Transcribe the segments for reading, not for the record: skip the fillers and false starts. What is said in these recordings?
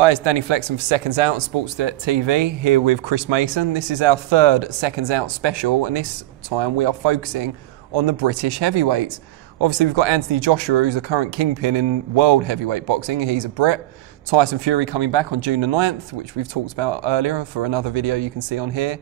Hi, it's Danny Flexen for Seconds Out on Sportsnet TV, here with Chris Mason. This is our third Seconds Out special, and this time we are focusing on the British heavyweights. Obviously, we've got Anthony Joshua, who's a current kingpin in world heavyweight boxing. He's a Brit. Tyson Fury coming back on June the 9th, which we've talked about earlier for another video you can see on here.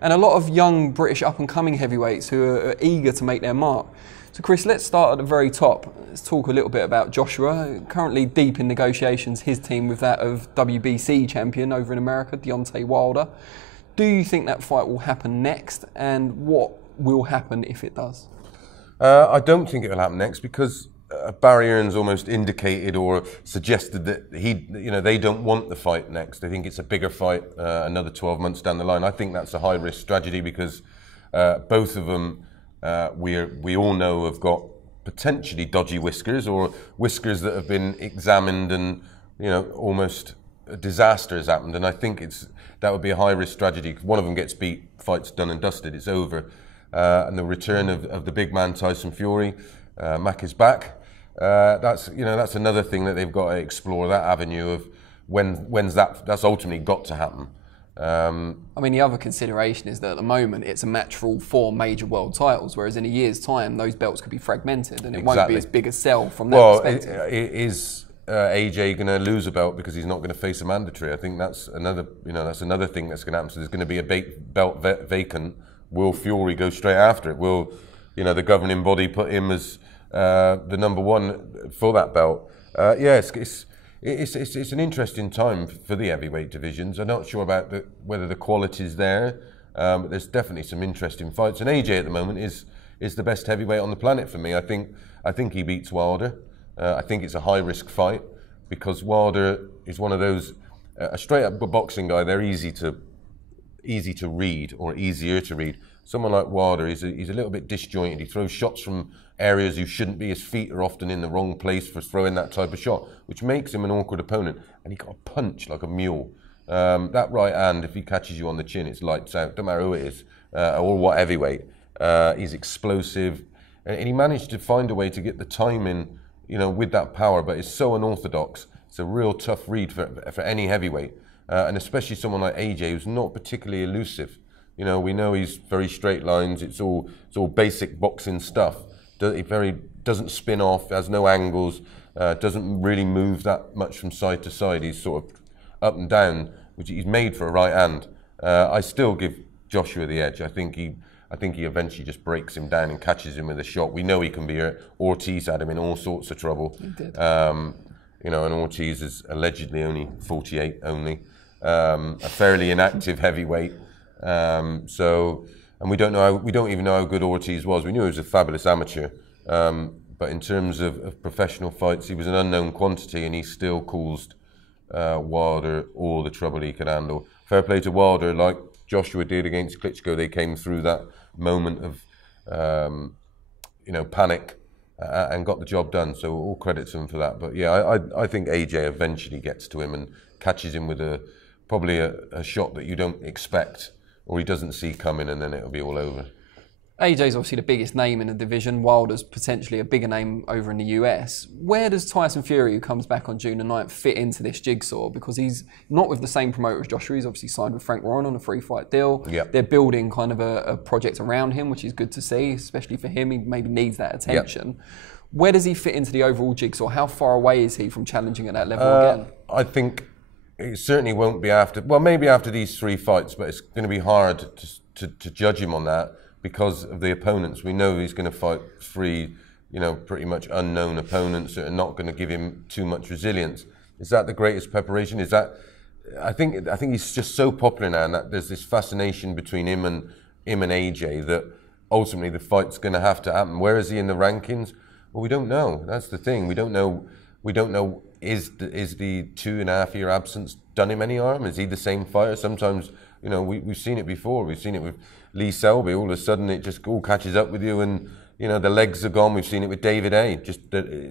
And a lot of young British up-and-coming heavyweights who are eager to make their mark. So Chris, let's start at the very top. Let's talk a little bit about Joshua. Currently deep in negotiations, his team with that of WBC champion over in America, Deontay Wilder. Do you think that fight will happen next? And what will happen if it does? I don't think it will happen next because Barry Earns almost indicated or suggested that they don't want the fight next. They think it's a bigger fight, another 12 months down the line. I think that's a high-risk strategy because both of them, we all know, have got potentially dodgy whiskers or whiskers that have been examined and almost a disaster has happened. And I think that would be a high-risk strategy. If one of them gets beat, fight's done and dusted, it's over. And the return of the big man Tyson Fury, Mac is back. That's another thing that they've got to explore, that avenue of when's that's ultimately got to happen. I mean, the other consideration is that at the moment it's a match for all 4 major world titles, whereas in a year's time those belts could be fragmented and it won't be as big a sell from that perspective. Is AJ going to lose a belt because he's not going to face a mandatory? I think that's another thing that's going to happen. So there's going to be a belt vacant. Will Fury go straight after it? Will the governing body put him as the number one for that belt? It's an interesting time for the heavyweight divisions. I'm not sure about whether the quality's there, but there's definitely some interesting fights. And AJ at the moment is the best heavyweight on the planet for me. I think he beats Wilder. I think it's a high-risk fight because Wilder is one of those a straight-up boxing guy. They're easy to read, or easier to read. Someone like Wilder, he's a little bit disjointed. He throws shots from areas you shouldn't be. His feet are often in the wrong place for throwing that type of shot, which makes him an awkward opponent. And he got a punch like a mule. That right hand, if he catches you on the chin, it's lights out. Don't matter who it is, or what heavyweight. He's explosive. And he managed to find a way to get the timing, with that power, but it's so unorthodox. It's a real tough read for any heavyweight. And especially someone like AJ, who's not particularly elusive. We know he's very straight lines. It's all basic boxing stuff. He doesn't spin off, has no angles, doesn't really move that much from side to side. He's sort of up and down, which he's made for a right hand. I still give Joshua the edge. I think he eventually just breaks him down and catches him with a shot. We know he can be hurt. Ortiz had him in all sorts of trouble. He did. And Ortiz is allegedly only 48 only. A fairly inactive heavyweight. And we don't even know how good Ortiz was. We knew he was a fabulous amateur. But in terms of professional fights, he was an unknown quantity and he still caused Wilder all the trouble he could handle. Fair play to Wilder, like Joshua did against Klitschko. They came through that moment of panic and got the job done. So all credit to him for that. But yeah, I think AJ eventually gets to him and catches him with probably a shot that you don't expect or he doesn't see coming, and then it'll be all over. AJ's obviously the biggest name in the division. Wilder's potentially a bigger name over in the US. Where does Tyson Fury, who comes back on June the 9th, fit into this jigsaw? Because he's not with the same promoter as Joshua. He's obviously signed with Frank Warren on a free fight deal. Yep. They're building kind of a project around him, which is good to see, especially for him. He maybe needs that attention. Yep. Where does he fit into the overall jigsaw? How far away is he from challenging at that level again? I think it certainly won't be maybe after these 3 fights, but it's going to be hard to judge him on that because of the opponents. We know he's going to fight 3, pretty much unknown opponents that are not going to give him too much resilience. Is that the greatest preparation? Is that? I think he's just so popular now, and that there's this fascination between him and AJ that ultimately the fight's going to have to happen. Where is he in the rankings? Well, we don't know. That's the thing. We don't know. Is the 2.5-year absence done him any harm? Is he the same fighter? Sometimes, we've seen it before. We've seen it with Lee Selby. All of a sudden, it just all catches up with you, and the legs are gone. We've seen it with David A.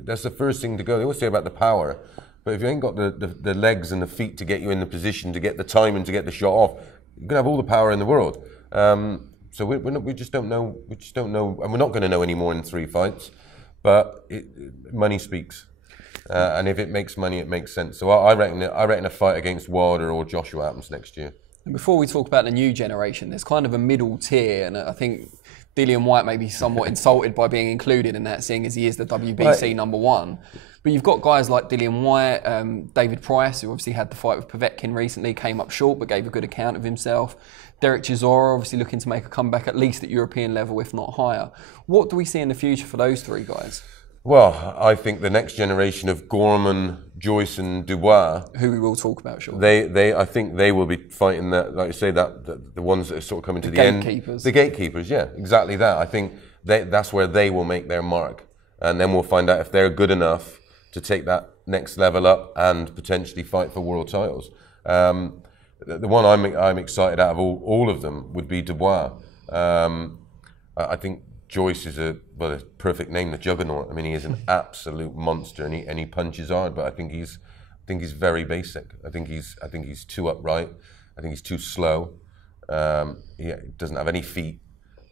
That's the first thing to go. They always say about the power, but if you ain't got the legs and the feet to get you in the position, to get the time and to get the shot off, you're gonna have all the power in the world. So we just don't know. We just don't know, and we're not going to know any more in 3 fights. But money speaks. And if it makes money, it makes sense. So I reckon a fight against Wilder or Joshua happens next year. And before we talk about the new generation, there's kind of a middle tier, and I think Dillian Whyte may be somewhat insulted by being included in that, seeing as he is the WBC #1. But you've got guys like Dillian Whyte, David Price, who obviously had the fight with Povetkin recently, came up short but gave a good account of himself. Derek Chisora obviously looking to make a comeback at least at European level, if not higher. What do we see in the future for those three guys? Well, I think the next generation of Gorman, Joyce, and Dubois, who we will talk about shortly. I think they will be fighting that, like you say, that the ones that are sort of coming to the end. Gatekeepers. The gatekeepers, yeah, exactly that. I think that's where they will make their mark, and then we'll find out if they're good enough to take that next level up and potentially fight for world titles. The one I'm excited out of all of them would be Dubois. I think Joyce is a perfect name, the Juggernaut. I mean, he is an absolute monster, and he punches hard. But I think he's very basic. I think he's too upright. I think he's too slow. He doesn't have any feet,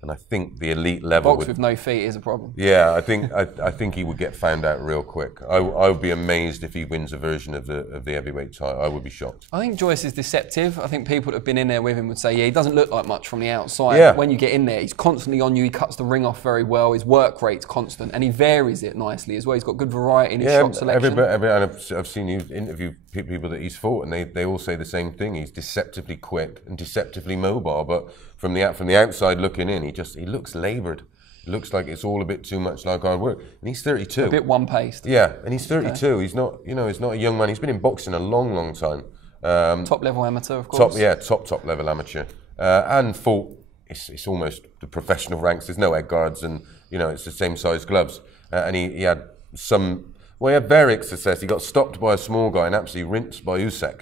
and I think the elite level. Box with no feet is a problem. Yeah, I think he would get found out real quick. I would be amazed if he wins a version of the heavyweight title. I would be shocked. I think Joyce is deceptive. I think people that have been in there with him would say, yeah, he doesn't look like much from the outside. Yeah. But when you get in there, he's constantly on you. He cuts the ring off very well. His work rate's constant, and he varies it nicely as well. He's got good variety in his shot selection. I've seen you interview people that he's fought, and they all say the same thing. He's deceptively quick and deceptively mobile, but from the outside looking in, he looks laboured. It looks like it's all a bit too much like hard work. And he's 32. A bit one-paced. Yeah, and he's 32. Okay. He's not, he's not a young man. He's been in boxing a long, long time. Top-level amateur, of course. Top-level amateur. And fought, it's almost the professional ranks. There's no egg guards, and, it's the same size gloves. And he had he had varied success. He got stopped by a small guy and absolutely rinsed by Usyk,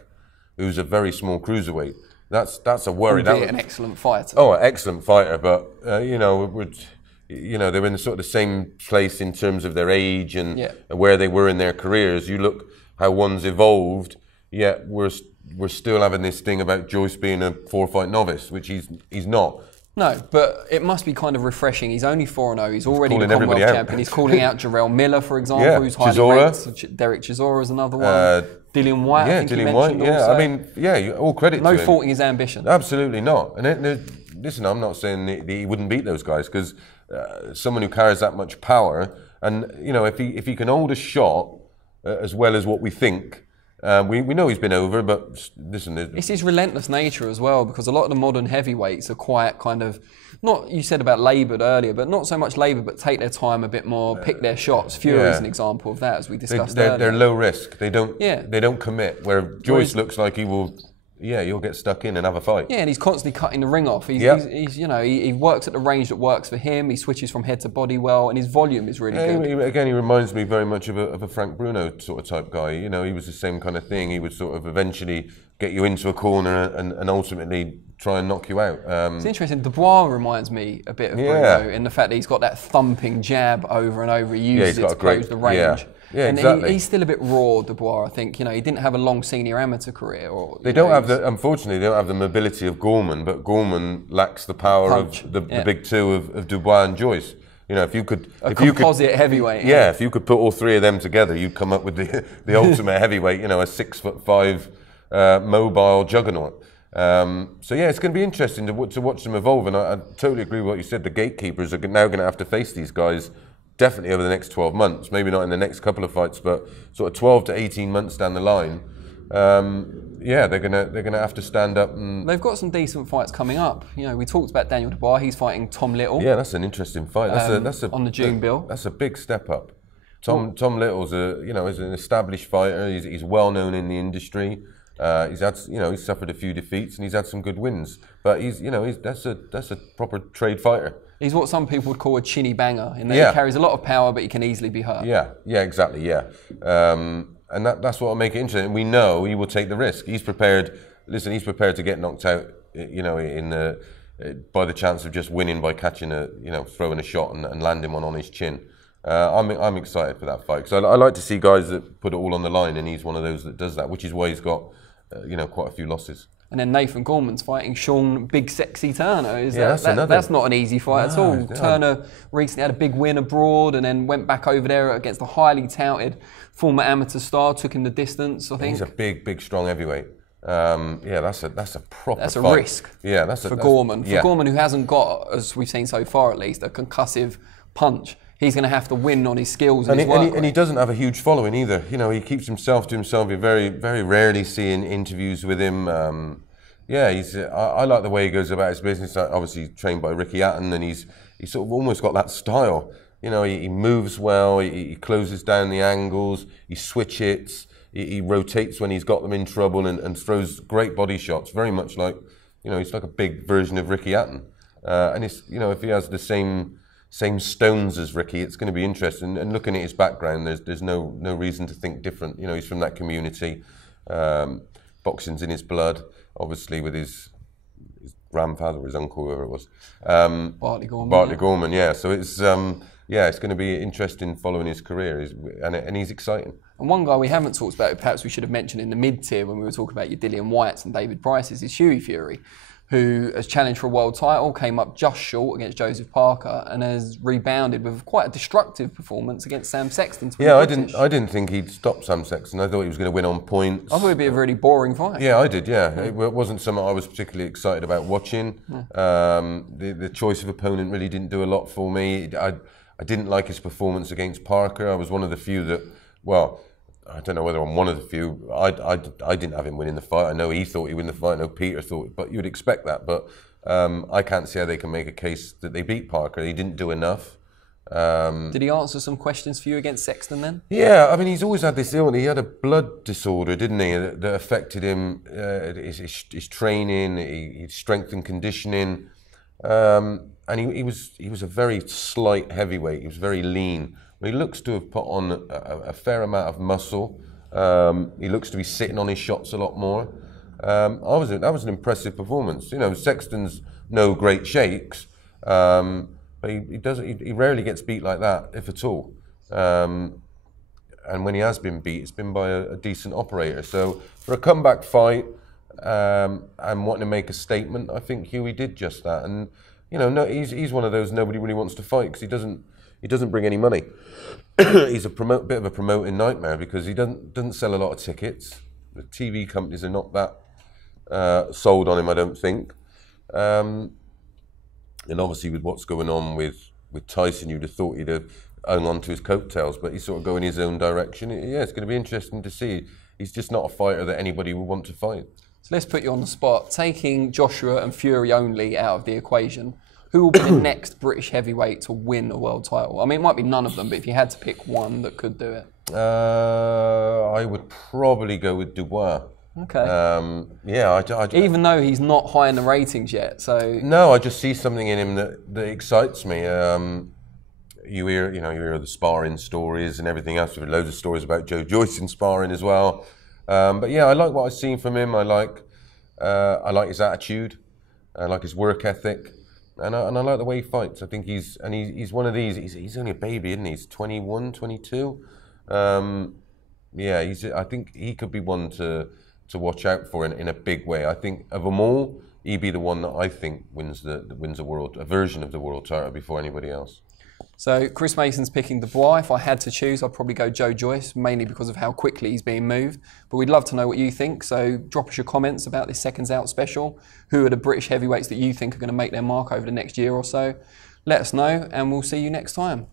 who's a very small cruiserweight. That's a worry. Albeit an excellent fighter. Oh, an excellent fighter, but they were in sort of the same place in terms of their age and where they were in their careers. You look how one's evolved, yet we're still having this thing about Joyce being a 4-fight novice, which he's not. No, but it must be kind of refreshing. He's only 4-0. He's already the Commonwealth champion. He's calling out Jarrell Miller, for example, who's highly ranked. Derek Chisora is another one. Dillian Whyte, I think Dillian Whyte, also. I mean, all credit to him. No faulting his ambition. Absolutely not. And listen, I'm not saying that he wouldn't beat those guys, because someone who carries that much power, and if he can hold a shot as well as what we think. We know he's been over, but listen... It's his relentless nature as well, because a lot of the modern heavyweights are quite kind of, not, you said about laboured earlier, but not so much laboured, but take their time a bit more, pick their shots. Fury is an example of that, as we discussed earlier. They're low risk. They don't commit, where Joyce looks like he will... Yeah, you'll get stuck in and have a fight. Yeah, and he's constantly cutting the ring off. He works at the range that works for him. He switches from head to body well, and his volume is really good. He reminds me very much of a Frank Bruno sort of type guy. He was the same kind of thing. He would sort of eventually get you into a corner and ultimately try and knock you out. It's interesting. Dubois reminds me a bit of Bruno in the fact that he's got that thumping jab over and over. He uses it to close the range. Yeah, and exactly. He's still a bit raw, Dubois. I think he didn't have a long senior amateur career. Unfortunately, they don't have the mobility of Gorman, but Gorman lacks the power of the big two of Dubois and Joyce. If you could, composite heavyweight. Yeah, if you could put all three of them together, you'd come up with the ultimate heavyweight. A 6'5" mobile juggernaut. It's going to be interesting to watch them evolve. And I totally agree with what you said. The gatekeepers are now going to have to face these guys. Definitely over the next 12 months, maybe not in the next couple of fights, but sort of 12 to 18 months down the line, they're gonna have to stand up. And they've got some decent fights coming up. We talked about Daniel Dubois. He's fighting Tom Little. Yeah, that's an interesting fight. That's on the June bill. That's a big step up. Tom Little's is an established fighter. He's well known in the industry. He's suffered a few defeats and he's had some good wins. But that's a proper trade fighter. He's what some people would call a chinny banger, in that he carries a lot of power, but he can easily be hurt. Yeah, exactly, and that's what will make it interesting. We know he will take the risk. He's prepared. Listen, he's prepared to get knocked out, by the chance of just winning by catching throwing a shot and landing one on his chin. I'm excited for that fight, because I like to see guys that put it all on the line, and he's one of those that does that, which is why he's got, quite a few losses. And then Nathan Gorman's fighting Sean Big Sexy Turner. That's not an easy fight at all. Turner recently had a big win abroad and then went back over there against a highly touted former amateur star, took him the distance, I think. He's a big, strong heavyweight. That's a proper That's a fight. risk for Gorman. For Gorman, who hasn't got, as we've seen so far at least, a concussive punch. He's going to have to win on his skills and his work rate. And he doesn't have a huge following either. You know, he keeps himself to himself. You very rarely see in interviews with him. I like the way he goes about his business. Obviously trained by Ricky Hatton, and he's sort of almost got that style. You know, he moves well. He closes down the angles. He switch hits. He rotates when he's got them in trouble, and throws great body shots. Very much like, you know, he's like a big version of Ricky Hatton. And it's, you know, if he has the same stones as Ricky, it's going to be interesting. And looking at his background, there's no reason to think different. You know, he's from that community. Boxing's in his blood, obviously, with his grandfather or his uncle, whoever it was. Bartley Gorman, yeah. So it's going to be interesting following his career, and he's exciting. And one guy we haven't talked about, perhaps we should have mentioned in the mid-tier when we were talking about your Dillian Whytes and David Prices, is Hughie Fury, who has challenged for a world title, came up just short against Joseph Parker, and has rebounded with quite a destructive performance against Sam Sexton. I didn't think he'd stop Sam Sexton. I thought he was going to win on points. I thought it'd be a really boring fight. Yeah, I did. Yeah, it wasn't something I was particularly excited about watching. The choice of opponent really didn't do a lot for me. I didn't like his performance against Parker. I was one of the few that, well, I don't know whether I'm one of the few. I didn't have him winning the fight. I know he thought he'd win the fight. I know Peter thought, but you would expect that. But I can't see how they can make a case that they beat Parker. He didn't do enough. Did he answer some questions for you against Sexton then? Yeah, I mean, he's always had this illness. He had a blood disorder, didn't he, that affected him, his training, his strength and conditioning. And he was a very slight heavyweight. He was very lean. He looks to have put on a fair amount of muscle. He looks to be sitting on his shots a lot more. That was an impressive performance. You know, Sexton's no great shakes, but he rarely gets beat like that, if at all. And when he has been beat, it's been by a decent operator. So for a comeback fight and wanting to make a statement, I think Hughie did just that. And you know, he's one of those nobody really wants to fight because he doesn't bring any money. He's a bit of a promoting nightmare because he doesn't sell a lot of tickets. The TV companies are not that sold on him, I don't think. And obviously with what's going on with Tyson, you'd have thought he'd have hung on to his coattails, but he's sort of going his own direction. Yeah, it's going to be interesting to see. He's just not a fighter that anybody would want to fight. So let's put you on the spot. Taking Joshua and Fury only out of the equation, who will be the next British heavyweight to win a world title? I mean, it might be none of them, but if you had to pick one that could do it. I would probably go with Dubois. Okay. Even though he's not high in the ratings yet, so... No, I just see something in him that excites me. You hear the sparring stories and everything else. There are loads of stories about Joe Joyce in sparring as well. But yeah, I like what I've seen from him. I like his attitude. I like his work ethic. And I like the way he fights. I think he's one of these. He's only a baby, isn't he? He's 21, 22. I think he could be one to watch out for in a big way. I think of them all, he'd be the one that I think wins a version of the world title before anybody else. So Chris Mason's picking Dubois. If I had to choose, I'd probably go Joe Joyce, mainly because of how quickly he's being moved. But we'd love to know what you think. So drop us your comments about this Seconds Out special. Who are the British heavyweights that you think are going to make their mark over the next year or so? Let us know, and we'll see you next time.